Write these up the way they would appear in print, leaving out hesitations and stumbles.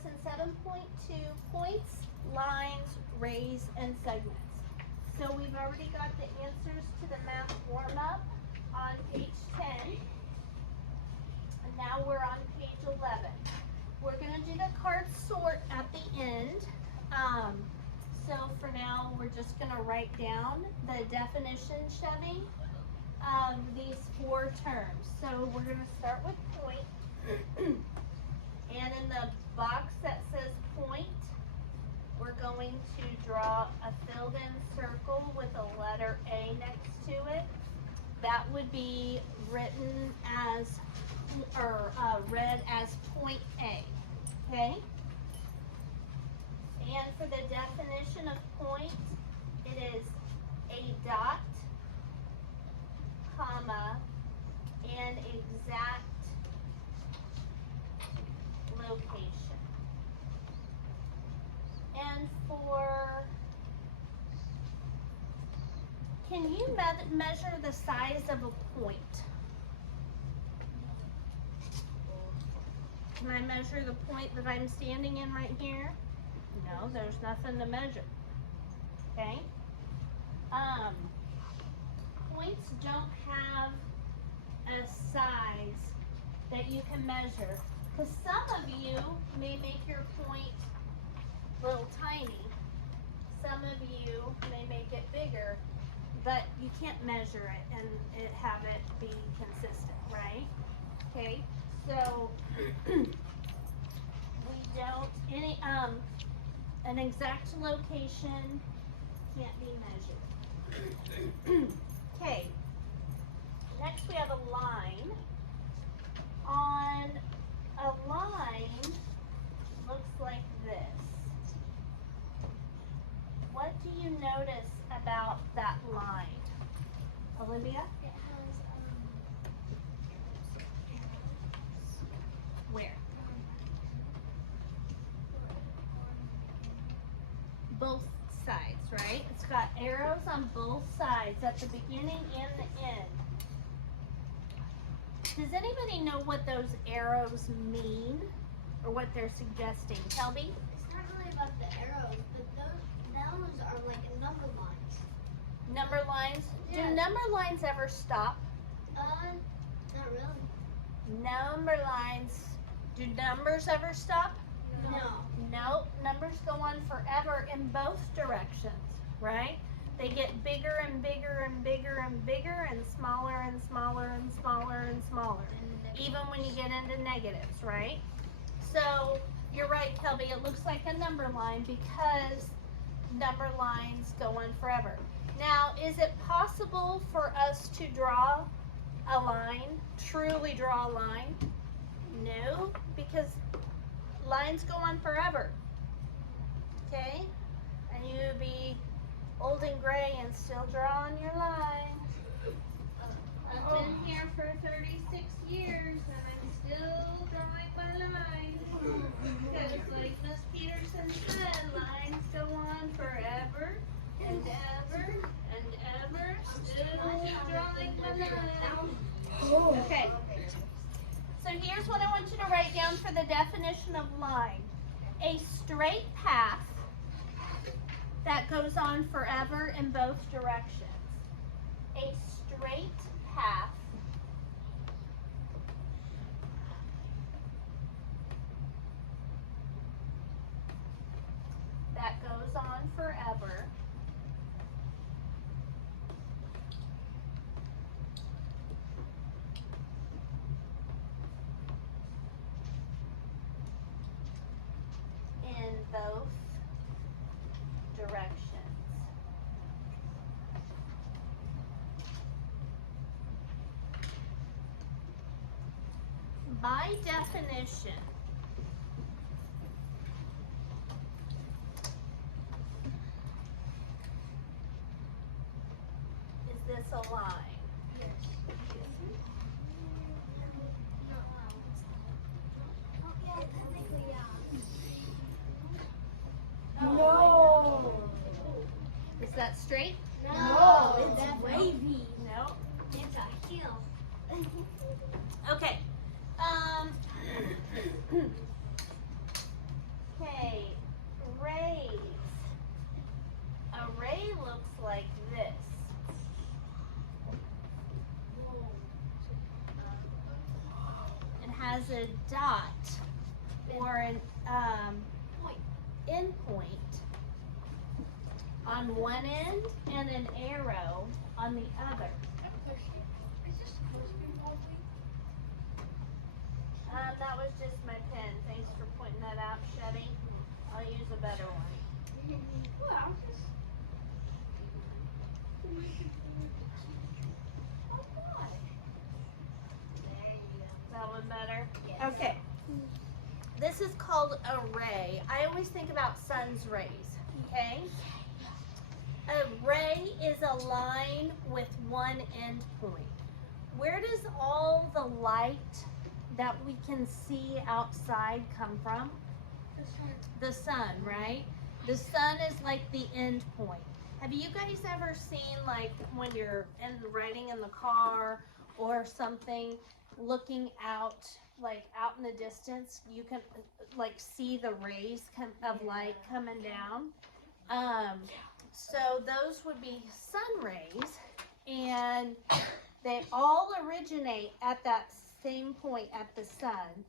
lesson 7.2, points, lines, rays, and segments. So we've already got the answers to the math warm-up on page 10. And now we're on page 11. We're going to do the card sort at the end. So for now, we're just going to write down the definition, Chevy, of these 4 terms. So we're going to start with point. And in the box that says point, we're going to draw a filled-in circle with a letter A next to it. That would be written as, or read as point A, okay? And for the definition of point, it is a dot, comma, and exact location. And for, can you measure the size of a point? Can I measure the point that I'm standing in right here? No, there's nothing to measure. Okay? Points don't have a size that you can measure, because some of you may make your point a little tiny. Some of you may make it bigger, but you can't measure it and have it be consistent, right? Okay, so we don't, an exact location can't be measured. Okay, next we have a line. On a line, looks like this. What do you notice about that line? Olivia? It has Where? Both sides, right? It's got arrows on both sides at the beginning and the end. Does anybody know what those arrows mean or what they're suggesting? Kelby? It's not really about the arrows, but those are like number lines. Number lines? Yeah. Do number lines ever stop? Not really. Number lines, do numbers ever stop? No. No, numbers go on forever in both directions, right? They get bigger and bigger and bigger and bigger and smaller and smaller and smaller and smaller, even when you get into negatives, right? So you're right, Kelby, it looks like a number line because number lines go on forever. Now, is it possible for us to draw a line, truly draw a line? No, because lines go on forever, okay? And you'd be old and gray and still drawing your line. I've been here for 36 years and I'm still drawing my line. Because like Miss Peterson said, lines go on forever and ever and ever, still drawing my line. Okay. So here's what I want you to write down for the definition of line. A straight path that goes on forever in both directions. A straight path that goes on forever in both directions. By definition, is this a line? No. Is that straight? No, it's wavy. No. It's a hill. Okay. a dot or an end point on one end and an arrow on the other. That was just my pen. Thanks for pointing that out, Chevy. I'll use a better one. Well, That one better? Yes. Okay. This is called a ray. I always think about sun's rays, okay? A ray is a line with one end point. Where does all the light that we can see outside come from? The sun, right? The sun is like the end point. Have you guys ever seen, like, when you're riding in the car or something, looking out, like out in the distance, you can like see the rays of light coming down? So those would be sun rays, and they all originate at that same point at the sun,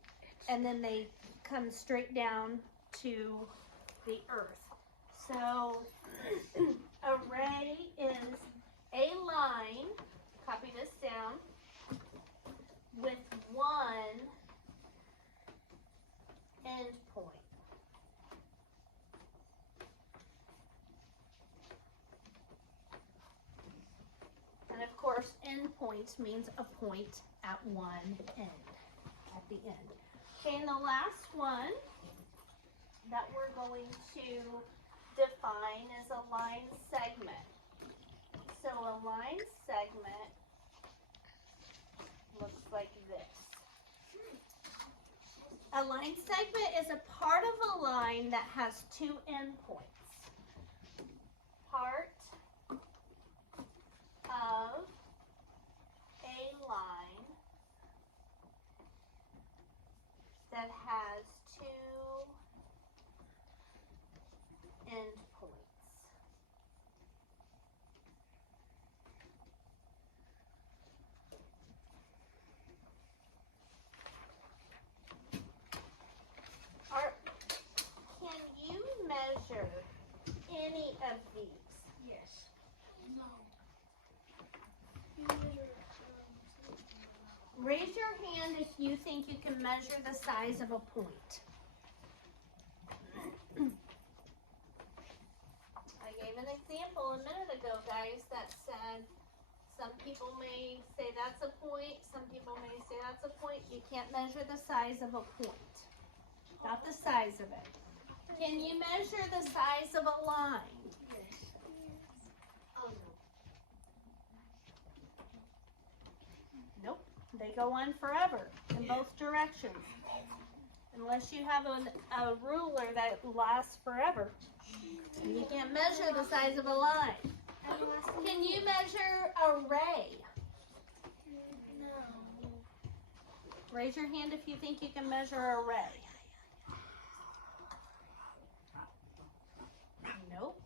and then they come straight down to the earth. So a ray is a line, copy this down, with one end point. And of course, end point means a point at one end, at the end. Okay, and the last one that we're going to define is a line segment. So a line segment looks like this. A line segment is a part of a line that has two endpoints. Part of a line that has two endpoints. Can you measure any of these? yes. No. Raise your hand if you think you can measure the size of a point. I gave an example a minute ago, guys, that said some people may say that's a point, some people may say that's a point. You can't measure the size of a point, not the size of it. Can you measure the size of a line? Yes. Oh no. Nope, they go on forever in both directions. Unless you have a ruler that lasts forever. You can't measure the size of a line. Can you measure a ray? No. Raise your hand if you think you can measure a ray. Nope.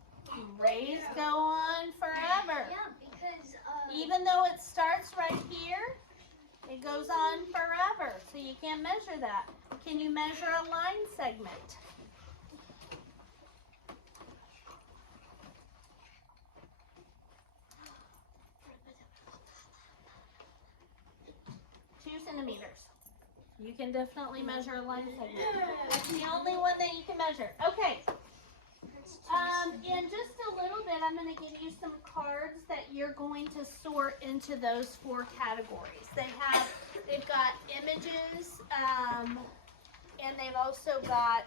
Rays go on forever. Yeah, because Even though it starts right here, it goes on forever. So you can't measure that. Can you measure a line segment? Centimeters. You can definitely measure a line segment. That's the only one that you can measure. Okay. In just a little bit, I'm going to give you some cards that you're going to sort into those four categories. They've got images, and they've also got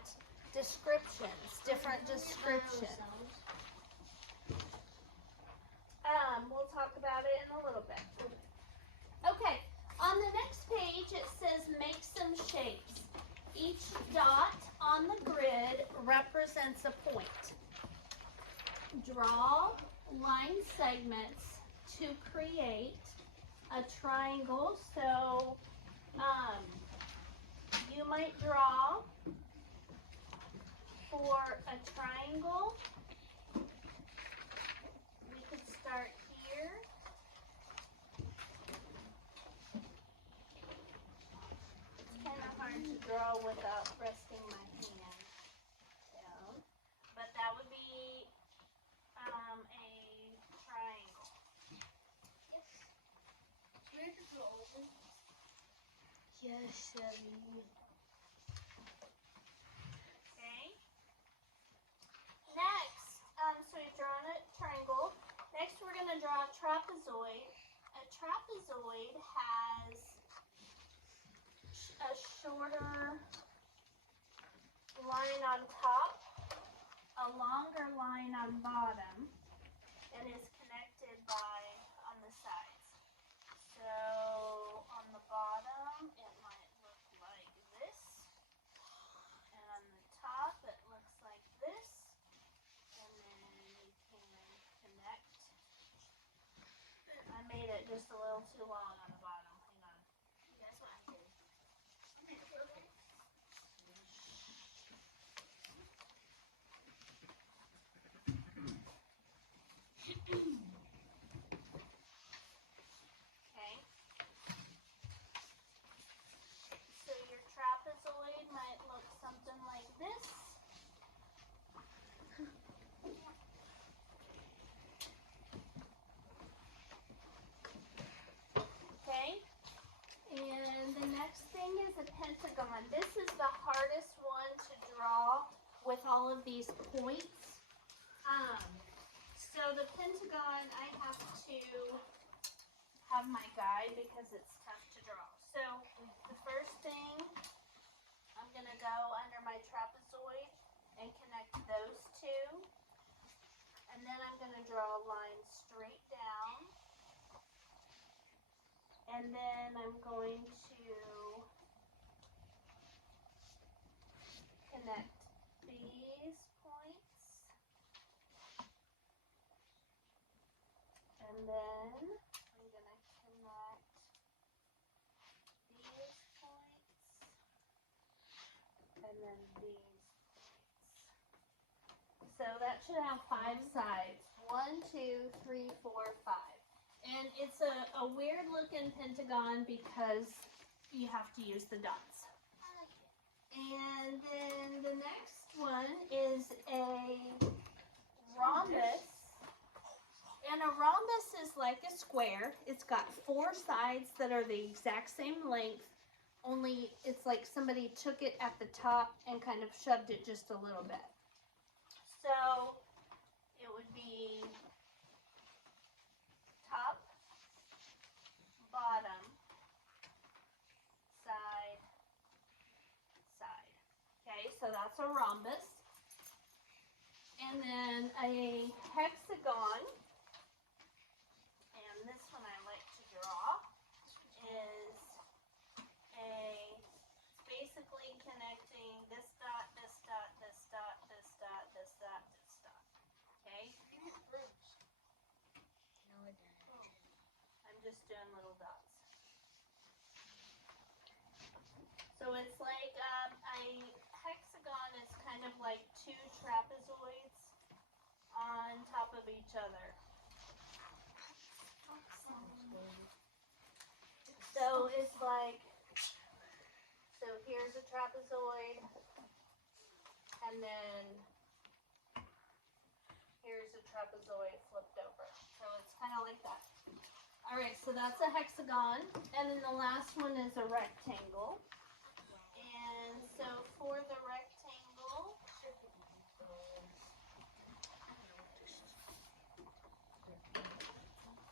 descriptions, different descriptions. We'll talk about it in a little bit. Okay. On the next page, it says make some shapes. Each dot on the grid represents a point. Draw line segments to create a triangle. So you might draw for a triangle. We could start here. Kind of hard draw without resting my hand down. But that would be a triangle. Yep. We're just rolling. Yes, Abby. Okay. Next, so we've drawn a triangle. Next, we're going to draw a trapezoid. A trapezoid has a shorter line on top, a longer line on bottom, and is connected by on the sides. So on the bottom, it might look like this, and on the top, it looks like this, and then you can connect. I made it just a little too long on the bottom. Hang on. That's what I did. Okay. So your trapezoid might look something like this. Okay. And the next thing is a pentagon. This is the hardest one to draw with all of these points. So the pentagon, I have to have my guide because it's tough to draw. So the first thing, I'm going to go under my trapezoid and connect those two. And then I'm going to draw a line straight down. And then I'm going to connect these points. And then I'm going to connect these points. And then these points. So that should have 5 sides. 1, 2, 3, 4, 5. And it's a weird looking pentagon because you have to use the dots. I like it. And then the next one is a rhombus. And a rhombus is like a square. It's got 4 sides that are the exact same length, only it's like somebody took it at the top and kind of shoved it just a little bit. So it would be top, bottom, side, side. Okay, so that's a rhombus. And then a hexagon, and this one I like to draw, is it's basically connecting this dot, this dot, this dot, this dot, this dot, this dot. Okay? No, it doesn't. I'm just doing little dots. So it's like a hexagon is kind of like 2 trapezoids on top of each other. So it's like, so here's a trapezoid, and then here's a trapezoid flipped over. So it's kind of like that. All right, so that's a hexagon, and then the last one is a rectangle. And so for the rectangle,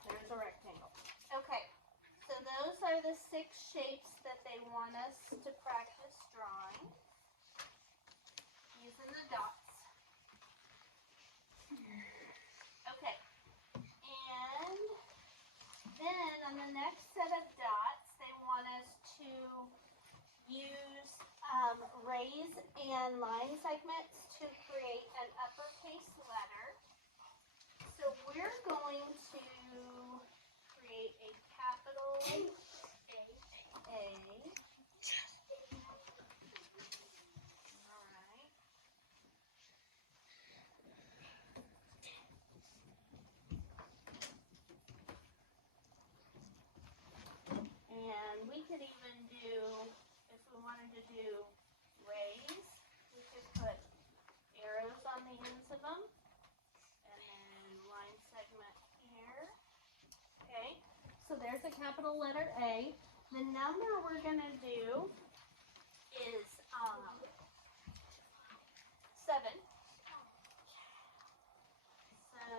there's a rectangle. Okay, so those are the 6 shapes that they want us to practice drawing using the dots. Okay, and then on the next set of dots, they want us to use rays and line segments to create an uppercase letter. So we're going to create a capital A. All right. And we could even do, if we wanted to do So there's a capital letter A. The number we're going to do is 7. So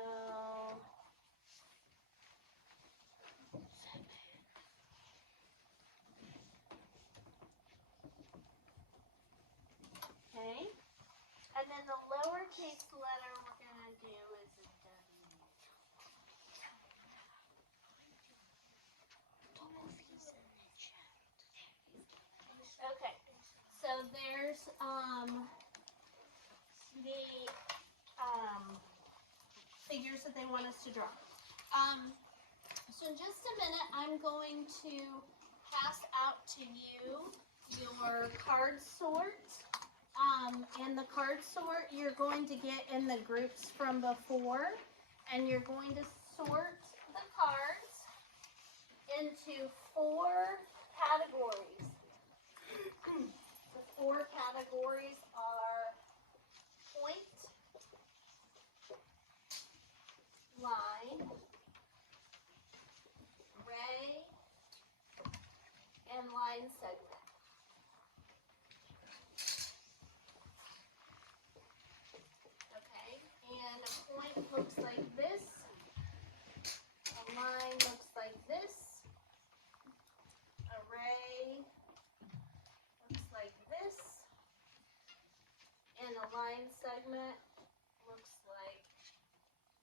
okay. And then the lowercase letter we're going to do is a W. Okay. So there's the figures that they want us to draw. So in just a minute, I'm going to pass out to you your card sort. And the card sort you're going to get in the groups from before, and you're going to sort the cards into 4 categories. The 4 categories are point, line, ray, and line segment. Okay, and a point looks like this, a line looks like this, a ray looks like this, and a line segment looks like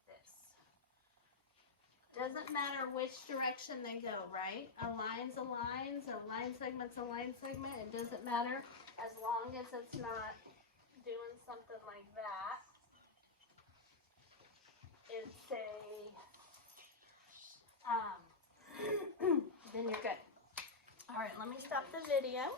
this. Doesn't matter which direction they go, right? A line's a line segment's a line segment. It doesn't matter as long as it's not doing something like that. It's a, then you're good. All right, let me stop the video.